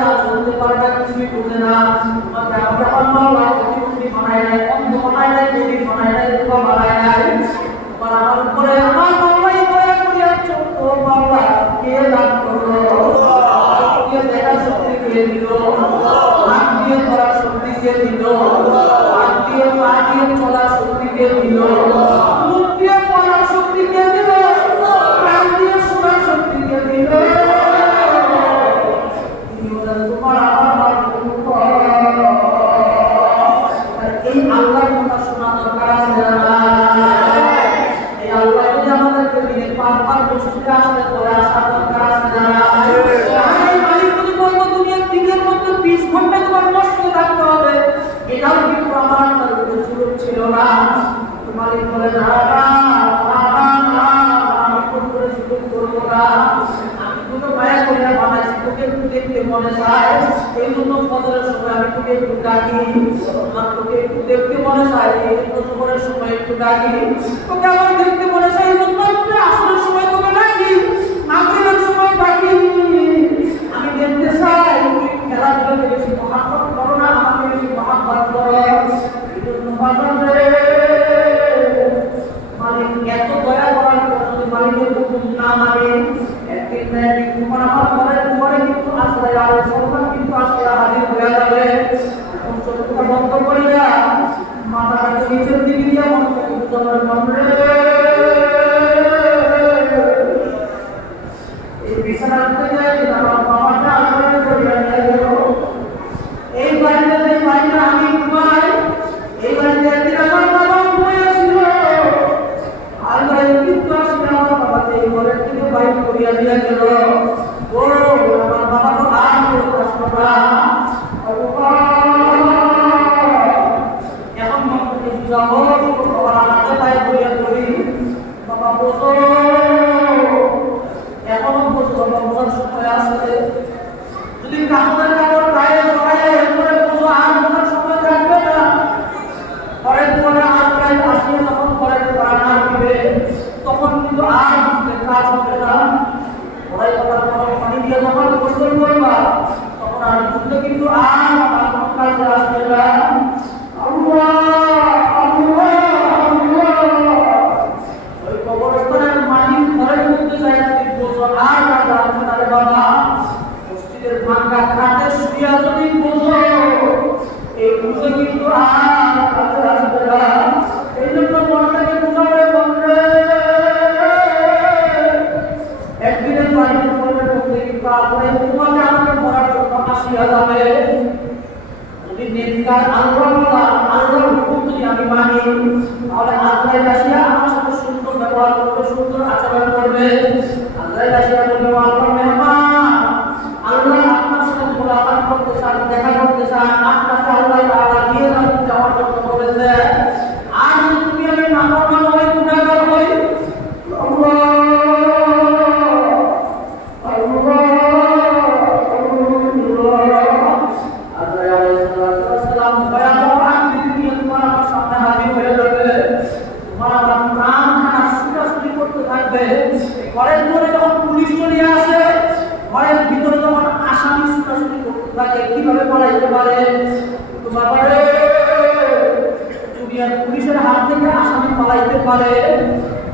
না, চলতে পারে না, কিছুই বুঝে না। তোমাকে আমাকে আল্লাহ প্রতিবন্ধী বানায় নাই, অন্ধ বানায় নাই, গরিব বানায় নাই, বোকা বানায় নাই। তোমার আমার উপরে আমার আল্লাহ দয়া করিয়া চোখ বাবা কে দান করলো, কে দেখার শক্তি কে দিল, হাত দিয়ে ধরার শক্তি কে দিল, হাত দিয়ে পা দিয়ে চলার শক্তি কে দিল, মুখ দিয়ে পড়ার শক্তি কে দিল, কান দিয়ে শোনার শক্তি কে দিল। তোমার আমার এই আল্লাহর কথা শোনা দরকার আছে না? এই আল্লাহ যদি আমাদেরকে দিনে 5 বছরে আসলে করে আসা দরকার আছে না? এই মালিক যদি বলবো দুনিয়ার দিনের মধ্যে 20 ঘন্টা তোমার মসজিদে থাকতে হবে, এটাও কিন্তু আমার কাছে সুযোগ ছিল না। মালিক বলে না আমি কোন করে সুযোগ করবো না, আমি তোকে মায়া করে বানাইছি, তোকে একটু দেখতে মনে চায়, এই জন্য ফজরের সময় আমি তোকে একটু ডাকি, আমার তোকে একটু দেখতে মনে চায়, এই জন্য জোহরের সময় একটু ডাকি, তোকে আমার দেখতে মনে চায়, এই জন্য একটু আসরের সময় তোকে ডাকি, মাগরিবের সময় ডাকি। আমি দেখতে চাই তুমি খেলাধুলাকে বেশি মহাব্বত করো না, আমাকে বেশি মহাব্বত করো। এই জন্য মালিক এত দয়া করার পর যদি মালিকের হুকুম না মানে, একদিন না একদিন তোমার আমার ঘরের দুয়ারে কিন্তু আশ্রয় আলাইহিস সালাম কিন্তু আসলে হাজির হয়ে যাবে। এখন চোখটা বন্ধ করিয়া মাথাটা নিচের দিকে দিয়ে বন্ধ করে তোমার মনে এই বিছানাতে যাই আমার বাবাটা আশ্রয় করিয়া নিয়ে গেল। এই বাড়িতে যে বাড়িটা আমি ঘুমাই, এই বাড়িতে একদিন আমার বাবা ঘুমিয়েছিল, আল্লাহ কিন্তু আসলে আমার বাবাকে এই ঘরের থেকে বাইর করিয়া নিয়ে গেল। ও আমার বাবা তো আর প্রশ্ন করা এখন মনে বুঝাবো, বাবার হাতে পায়ে করিয়া করি, বাবা বোঝো, এখনো বোঝো, বাবা বোঝার সময় আসছে। যদি কাপড়ের কাপড় গায়ে জড়াইয়া এরপরে বোঝো, আর বোঝার সময় থাকবে না। ঘরের দুয়ারে আশ্রয় আসিয়ে তখন ঘরের প্রাণ আর দিবে, তখন কিন্তু আর কাজ হবে না। ঘরে তোমার পানি দিয়ে যখন গোসল করবা, তখন আর বুঝতে কিন্তু আর আমার কাজে আসবে না। ওই কবরস্থানের মাটির ঘরের মধ্যে যায় বোঝো, আর কাজ আসবে না রে বাবা। মসজিদের ভাঙ্গা খাটে শুইয়া যদি বোঝো, এই বুঝে কিন্তু আর কাজে আসবে না। এই জন্য মনটাকে বুঝাবে বন্ধে, একদিনের বাড়ির মনের মধ্যে কিন্তু আপনি তোমাকে আমাকে মরার জন্য আসিয়া যাবে। যদি নেককার আল্লাহর হুকুম যদি আমি মানি, তাহলে আজরাইল আসিয়া আমার সাথে সুন্দর ব্যবহার করবে, সুন্দর আচরণ করবে। আজরাইল আসিয়া বলবে আল্লাহর মেহমান, আল্লাহ আপনার সাথে মোলাকাত করতে চান, দেখা করতে চান, আপনাকে আল্লাহ তাআলা দিয়ে যাওয়ার জন্য বলেছে। আর যদি তুমি আমি নাফরমান হই, গুনাহগার হই, ঘরের ভিতরে যখন পুলিশ চলে আসে, ঘরের ভিতরে যখন আসামি ছুটাছুটি করতে থাকে, কিভাবে পড়াইতে পারে বাবারে, দুনিয়ার পুলিশের হাত থেকে আসামি পালাইতে পারে,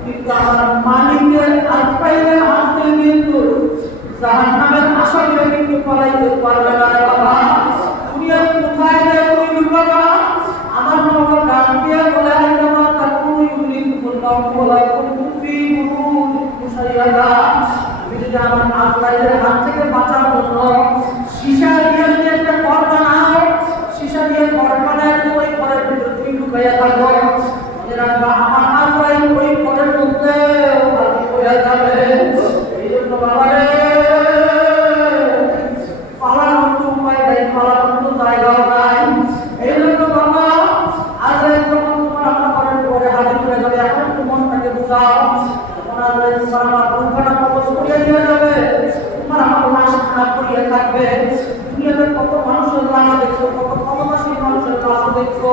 কিন্তু আমার মালিকের আলফাইলের হাত থেকে কিন্তু জাহান্নামের আসামিরা কিন্তু পালাইতে পারবে না বাবা। দুনিয়ার কোথায় যায় তুমি বাবা? আমার বাবা গান দিয়ে বলে আইনা তাকুন ইউরিকুল মাওলা কুনফি বুরুজ মুসাইয়াদা। আমি যদি আমার আলফাইলের হাত থেকে বাঁচার জন্য সীসা দিয়ে যদি একটা ঘর বানাও, সীসা দিয়ে ঘর বানায় তো ওই ঘরের ভিতরে তুমি ঢুকাইয়া থাকো, আমার আলফাইল ওই ঘরের মধ্যে হয়ে যাবে। এই জন্য বাবারে পালানোর তো উপায় নাই, পালানোর তো জায়গাও নাই। এই জন্য বাবা আজ যখন তোমার আমার ঘরের পরে হাজির হয়ে যাবে, এখন মনটাকে বুঝাও, তোমার আমার পরীক্ষাটা কবজ করিয়ে দিয়ে যাবে, তোমার আমার লাশ খারাপ করিয়ে থাকবে। দুনিয়াতে কত মানুষের লাশ দেখছো, কত ক্ষমতাশীল মানুষের লাশ দেখছো,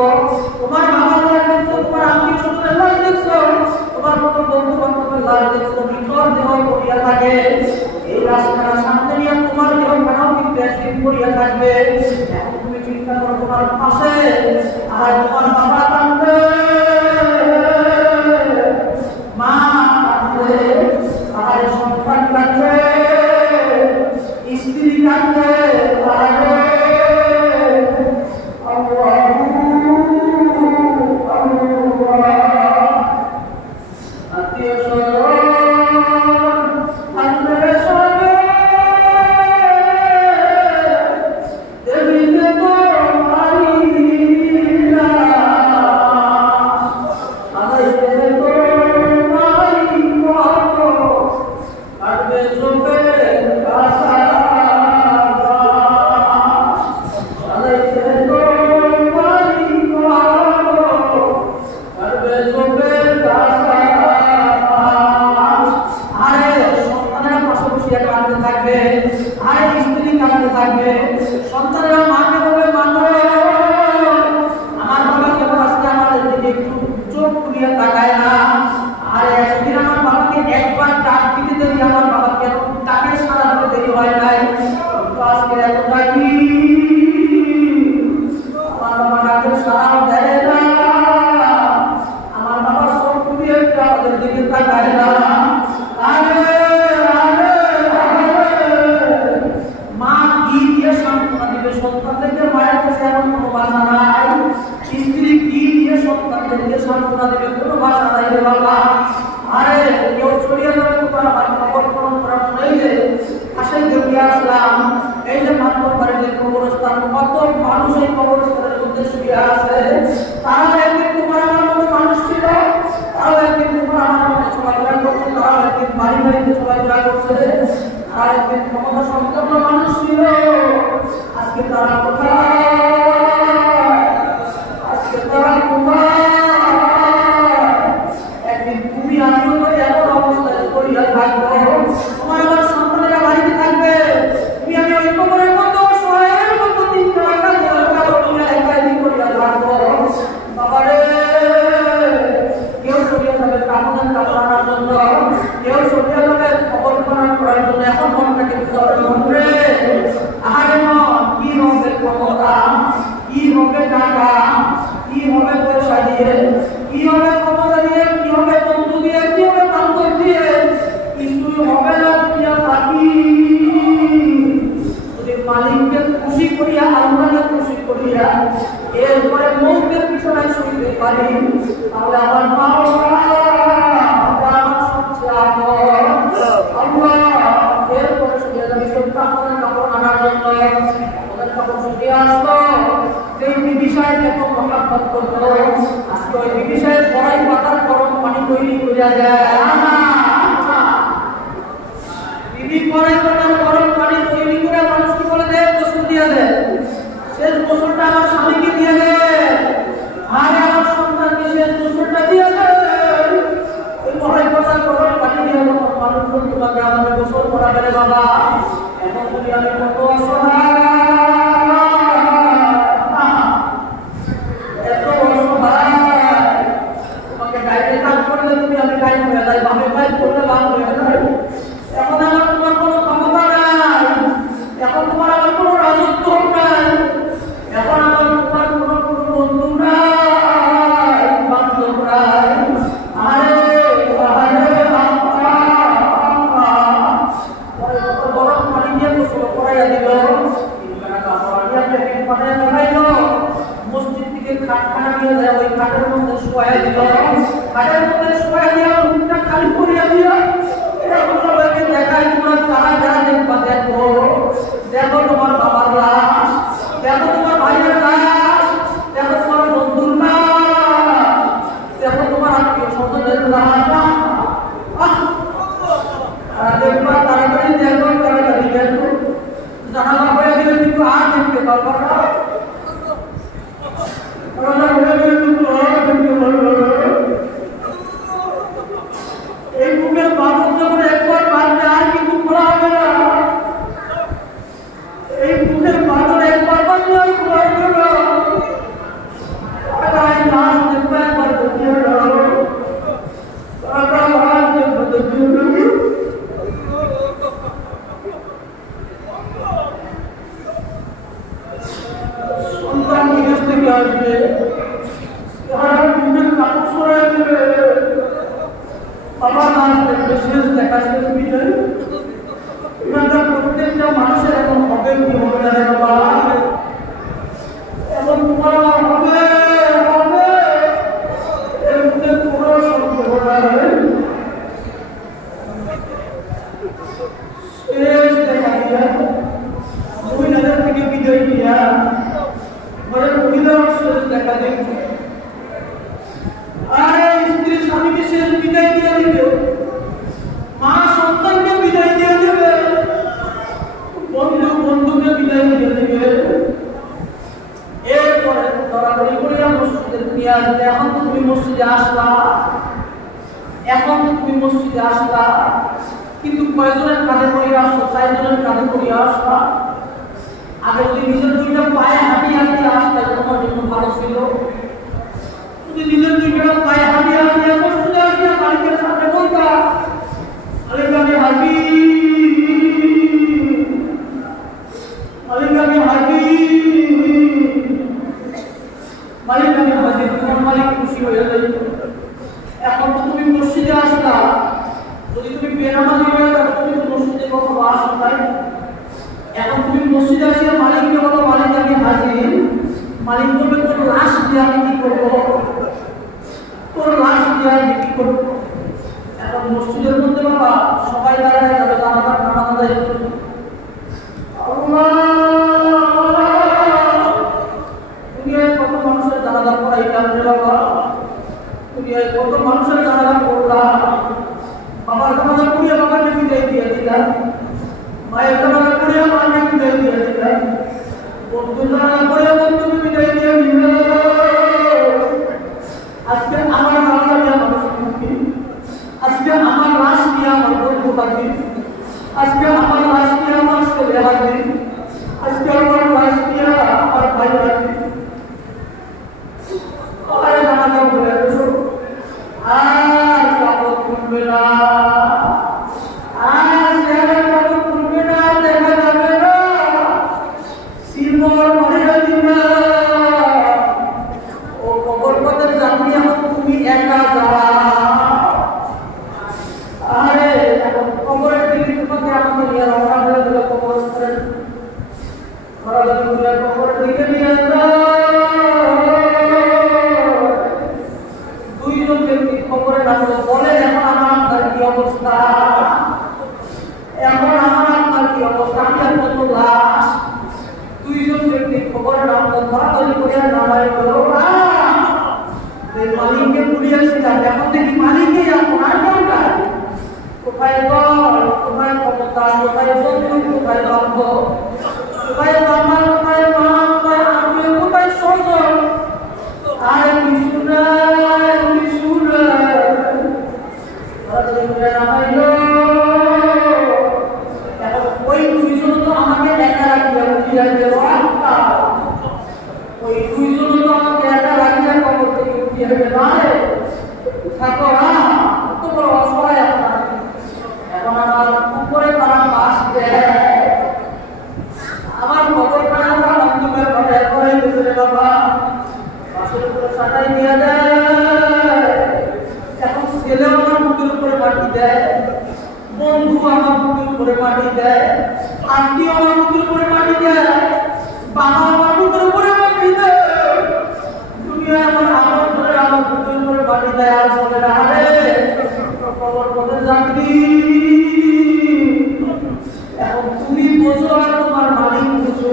তোমার বাবার লাশ দেখছো, তোমার আত্মীয় স্বজনের লাশ দেখছো, তোমার কত বন্ধু বান্ধবের লাশ দেখছো, ভিতর দেহ করিয়া থাকে। এই লাশখানা সামনে নিয়ে তোমার দেহ কেন কিন্তু একদিন পড়িয়া থাকবে। এখন তুমি চিন্তা করো তোমার পাশে আর তোমার বাবা কাঁদবে, মা কাঁদবে, আর সন্তান কাঁদবে, স্ত্রী কাঁদবে, সন্তানেরা মাকে বলবে, মা আমার বাবা কেমন আজকে আমাদের দিকে একটু চোখ খুলিয়ে তাকায় না। আর একদিন আমার বাবাকে একবার ডাক দিতে দেরি, আমার বাবা কেন ডাকে সারা করে দেরি হয় নাই, তো আজকে এত ডাকি আমার বাবা ডাকে সারা দেয় না, আমার বাবা চোখ খুলিয়ে আমাদের দিকে তাকায় না। সন্তানদেরকে মায়ের কাছে এমন কোনো ভাষা নাই, স্ত্রী কি দিয়ে সন্তানদেরকে সান্ত্বনা দেবে কোনো ভাষা নাই রে বাবা। আরে কেউ ছড়িয়ে যাবে তোমার আমার খবর করার শুনেছে আসে দেখিয়ে আসলাম, এই যে মাতবর বাড়ির যে কবরস্থান, কত মানুষ এই কবরস্থানের মধ্যে শুয়ে আছে, তারা একদিন তোমার আমার মতো মানুষ ছিল, তারাও একদিন তোমার আমার মতো চলাফেরা করছে, তারাও একদিন বাড়ি বাড়িতে চলাফেরা করছে, আর একদিন ক্ষমতা সম্পন্ন মানুষ ছিল। আজকে তারা কোথায়? আজকে তারা কোথায়? একদিন তুমি আমিও তো এমন অবস্থায় করিয়া থাকবো, তোমার আমার সন্তানেরা বাড়িতে থাকবে, তুমি আমি ওই কবরের মধ্যে অসহায়ের মতো দিন করিয়া থাকবো। বাবারে কেউ সরিয়ে যাবে কাপড়ের কাপড় আনার জন্য, কেউ সরিয়ে যাবে খবর করার জন্য। এখন মনটাকে বুঝাবে মন রে, আহারে মন, কি হবে ক্ষমতা, কি হবে টাকা, কি হবে পয়সা দিয়ে, কি হবে ক্ষমতা দিয়ে, কি হবে বন্ধু দিয়ে, কি হবে বান্ধব দিয়ে, কিছুই হবে না দুনিয়া থাকি। যদি মালিককে খুশি করিয়া, আল্লাহকে খুশি করিয়া এরপরে মৌতের পিছনে শুনতে পারি, তাহলে আমার মা সবচেয়ে আল্লাহ। এরপরে শুনে যাবে কাপড় আনার জন্য, ওদের কাপড় শুকিয়ে আসলো, সেই বিবিসায় এত মহাব্বত করতো, আজকে ওই বিবিসায় বড়াই পাতার গরম পানি তৈরি করিয়া দেয়, বিবি বড়াই পাতার গরম পানি তৈরি করে মানুষকে বলে দেয় গোসল দিয়ে দেয়, শেষ গোসলটা আমার স্বামীকে দিয়ে দেয়, আর আমার সন্তানকে শেষ গোসলটা দিয়ে দেয়। ওই বড়াই পাতার গরম পানি দিয়ে মানুষজন তোমাকে আমাকে গোসল করাবে রে বাবা। এখন তুমি আমি কত অসহায়, এত অসহায়, তোমাকে গাইতে কাজ করলে তুমি আমি গাইড হয়ে যাই, বামে গাইড করলে বাম হয়ে যাই। এখন আমার তোমার কোনো ক্ষমতা নাই, এখন তোমার আমার কোনো রাজত্ব নাই, এখন আমার তোমার কোনো বন্ধু নাই, বান্ধব নাই। আরে গরম পানি দিয়ে গোসল করাইয়া দিল, মসজিদ থেকে খাটখানা নিয়ে যায়, ওই খাটের মধ্যে শোয়া দিল, খাটের মধ্যে শোয়া দিয়া মুখটা খালি করিয়া দিয়া সবাইকে দেখায়, তোমরা যারা যারা দেখবা দেখো, দেখো তোমার বাবার লাশ, দেখো তোমার ভাইয়ের লাশ, দেখো তোমার বন্ধুর লাশ, দেখো তোমার আত্মীয় স্বজনের লাশ, দেখবা তাড়াতাড়ি দেখো, তাড়াতাড়ি দেখো, জানালা হয়ে গেলে কিন্তু আর দেখতে পারবো না, এই বুকের বাঁধন যখন একবার বাঁধবে আর কিন্তু খোলা হবে না, এই বুকের বাঁধন একবার বাঁধলে আর খোলা হবে না। লাশ দেখবো একবার দেখিয়ে দিয়ে আসবে, কাপড় সরাই দেবে, বাবা নাচ দেখবে, শেষ দেখা শেষ বিজয়। এখানকার প্রত্যেকটা মানুষের এখন হবে কি হবে না বাবা, এখন তোমার হবে হবে, এর মধ্যে কোনো সন্দেহ নাই। শেষ দেখা দিয়া মহিলাদের থেকে বিজয় দিয়া ঘরের মহিলার শেষ দেখা দেখবে, আর স্ত্রী স্বামীকে শেষ বিদায় দিয়ে দিবে, মা সন্তানকে বিদায় দিয়ে দেবে, বন্ধু বন্ধুকে বিদায় দিয়ে দেবে। এরপরে দরাদরি করে মসজিদে নিয়ে আসবে। এখন তো তুমি মসজিদে আসলা, এখন তো তুমি মসজিদে আসলা, কিন্তু কয়জনের কাঁধে পড়িয়ে আসছো? 4 জনের কাঁধে পড়িয়ে আসলা। আগে যদি নিজের দুইটা পায়ে হাঁটিয়ে হাঁটিয়ে আসলে তোমার জন্য ভালো ছিল। যদি নিজের দুইটা পায়ে হাঁটিয়ে হাঁটিয়ে মসজিদে আসলে মালিকের সামনে বলতা, মালিক আমি হাঁটি, মালিক আমি হাঁটি, মালিক আমি হাঁটি, তোমার মালিক খুশি হয়ে যাবে। এখন তো তুমি মসজিদে আসলা, যদি তুমি বেনামাজি হয়ে যাবে তুমি তো মসজিদে কখনো আসো তাই। এখন তুমি মসজিদে আসিয়া মালিককে বলো মালিক আমি হাজির, মালিক বলবে তোর লাশ দিয়ে আমি কি করবো, তোর লাশ দিয়ে আমি কি করবো। এখন মসজিদের মধ্যে বাবা সবাই দাঁড়ায় যাবে, জানাজার নামাজ আদায় করবে। দুনিয়ায় কত মানুষের জানাজা পড়াইলাম রে বাবা, দুনিয়ায় কত মানুষের জানাজা পড়লাম, বাবার জানাজা পড়িয়া বাবাকে বিদায় দিয়ে দিলাম, মায়ের জানাজা পড়িয়া মাকে বিদায় দিয়ে দিলাম, বন্ধুর জানাজা পড়িয়া বন্ধুকে বিদায় দিয়ে দিলাম। আজকে আমার জানাজা নিয়ে মানুষ মুক্তি, আজকে আমার লাশ নিয়ে আমার বন্ধু হাজির, আজকে আমার লাশ নিয়ে আমার ছেলে হাজির, আজকে আমার লাশ নিয়ে আমার ভাই হাজির। আরে জানাজা পড়ে গেছো, আর কাপড় খুলবে না, আর চেহারা কাপড় খুলবে না, দেখা যাবে না, সিলমোহর মারিয়া দিবে। ও কবর পথের যাত্রী, এখন তুমি একা যাওয়া। আরে এখন কবরের দিকে তোমাকে আমাকে নিয়ে রওনা হয়ে গেল, কবরস্থানের কবরের দিকে নিয়ে যাও। দুইজন ব্যক্তি কবরে নামলো, বলে এখন আমার আপনার কি অবস্থা, এখন আমার আপনার কি অবস্থা, আমি আপনার তো লাশ। দুইজন ব্যক্তি কবরে নামলো, ধরাধরি করে নামাই গেল, মালিককে পুড়িয়েছিলাম, এখন দেখি মালিকই আপনার কোনটায়, কোথায় দল, কোথায় ক্ষমতা, কোথায় বন্ধু, কোথায় বান্ধব, কোথায় বাবা, কোথায় মা, কোথায় আত্মীয়, কোথায় স্বজন, আর কিছু নাই, কিছু নাই। এখন ওই দুইজন তো আমাকে একা রাখিয়া উঠিয়া গেল, ওই দুইজন তো আমাকে একা রাখিয়া কবর থেকে উঠিয়া গেল। থাকো না, কত বড় অসহায় আপনার। এখন আমার উপরে তারা বাস দেয়, আমার খবর পায় না, অন্ধকার ঘরে ঘরে গেছে বাবা, বাসের উপরে সাটাই দিয়ে দেয়। এখন ছেলেও আমার বুকের উপরে মাটি দেয়, বন্ধু আমার বুকের উপরে মাটি দেয়, আত্মীয় আমার বুকের উপরে মাটি দেয়, বাবা আমার বুকের উপরে মাটি দেয়, দুনিয়া আমার আমার ধরে আমার বুকের উপরে মাটি দেয়। আর বলে না রে কবর পথে যাত্রী, এখন তুমি বোঝো আর তোমার মালিক বুঝো,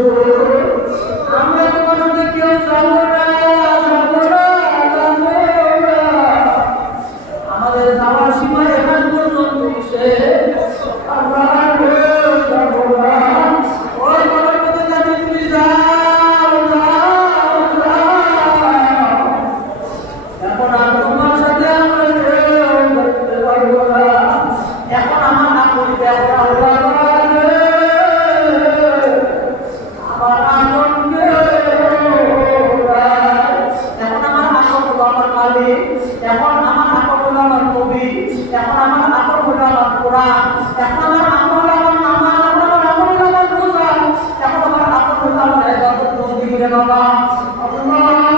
আমরা তোমার সাথে কেউ যাবো না, আমাদের যাওয়ার সীমা এখান পর্যন্ত এসে আমরা আর কেউ যাবো না। ওই কবর পথে যাত্রী তুমি যাও যাও যাও, এখন আর তোমার সাথে আমরা কেউ করতে পারবো না। এখন আমার আপন দেখো আল্লাহ, আমার আপনকে এখন আমার আপন হলো আমার মালিক, এখন আমার আপন হলো আমার নবী, এখন আমার আপন হলো আমার কোরআন, এখন আমার আপন হলো আমার নামাজ, আমার আপন হলো আমার রোজা, এখন আমার আপন হলো আমার ইবাদত বন্দেগী। বাবা আল্লাহ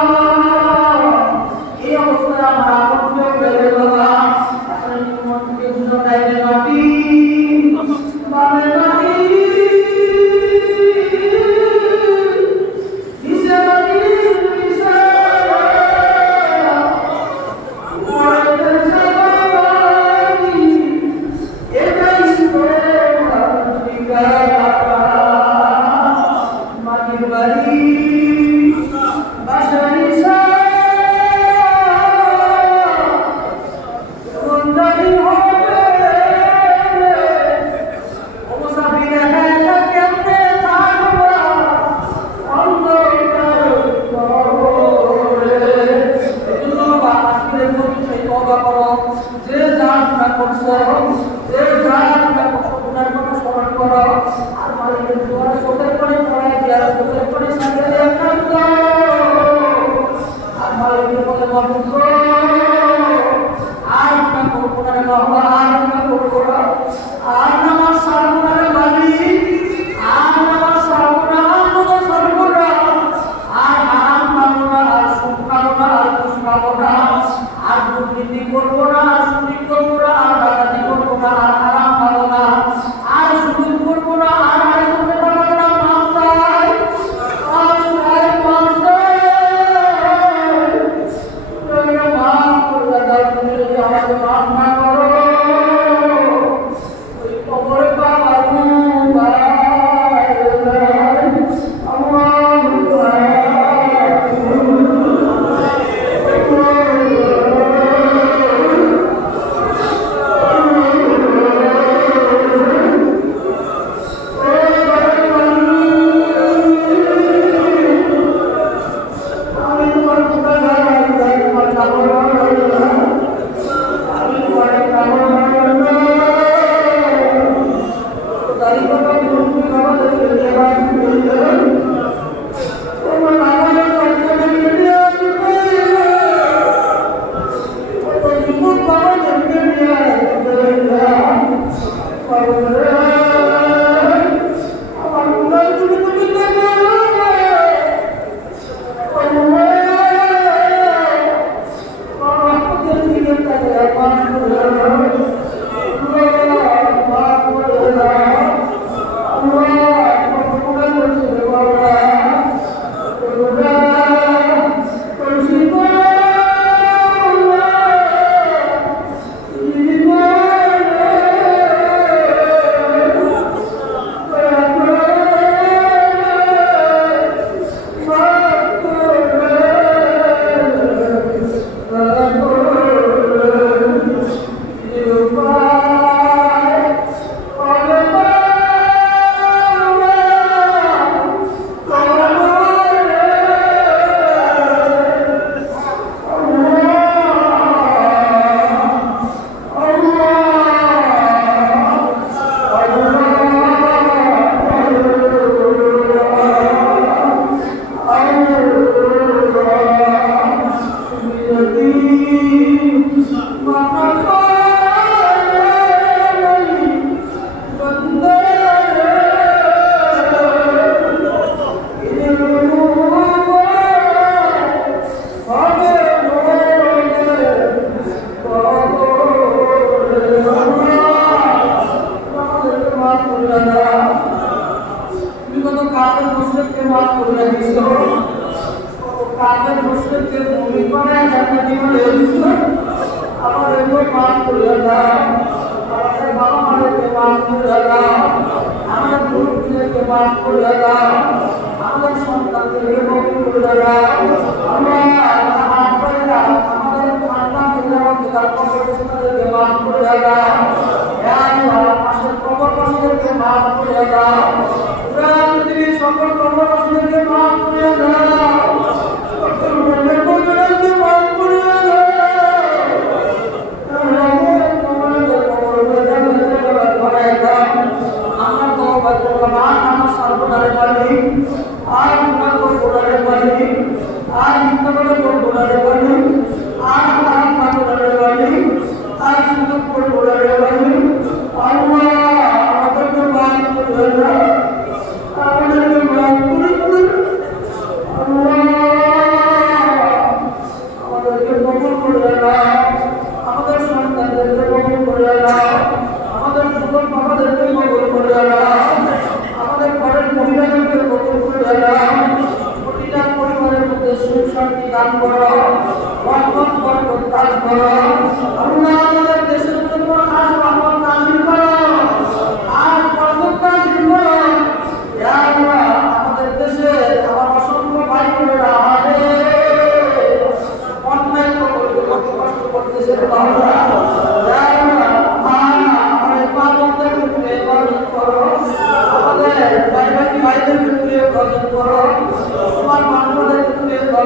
আমাদের দেশে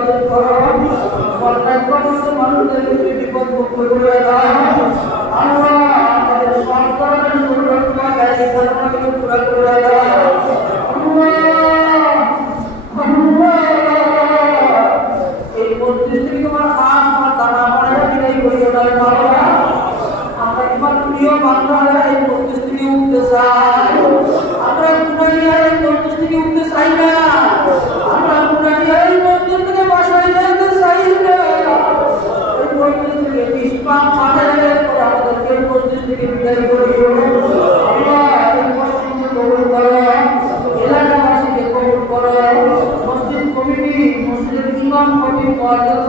হেফাজত করো, প্রত্যেকটা মানুষদেরকে বিপদ মুক্ত করে দাও। আল্লাহ আমাদের সন্তানের সুরক্ষা দায়িত্বগুলো পুরো করে দাও। এই মসজিদটি তোমার খাস আমার দানা মারা দিলেই করিও না বাবা। আমরা তোমার প্রিয় বান্দারা এই মসজিদ থেকে উঠতে চাই। আমরা গুনাহগার এই মসজিদ থেকে উঠতে চাই না। আমরা গুনাহগার এই মসজিদ থেকে বাসায় যেতে চাই না। এই মসজিদ থেকে নিষ্পাপ মানের পর আমাদেরকে মসজিদ থেকে বিদায় করিও। আল্লাহ এই মসজিদকে কবুল করো, এলাকাবাসীকে কবুল করো, মসজিদ কমিটি, মসজিদের ইমাম কমিটি, মুয়াজ্জিন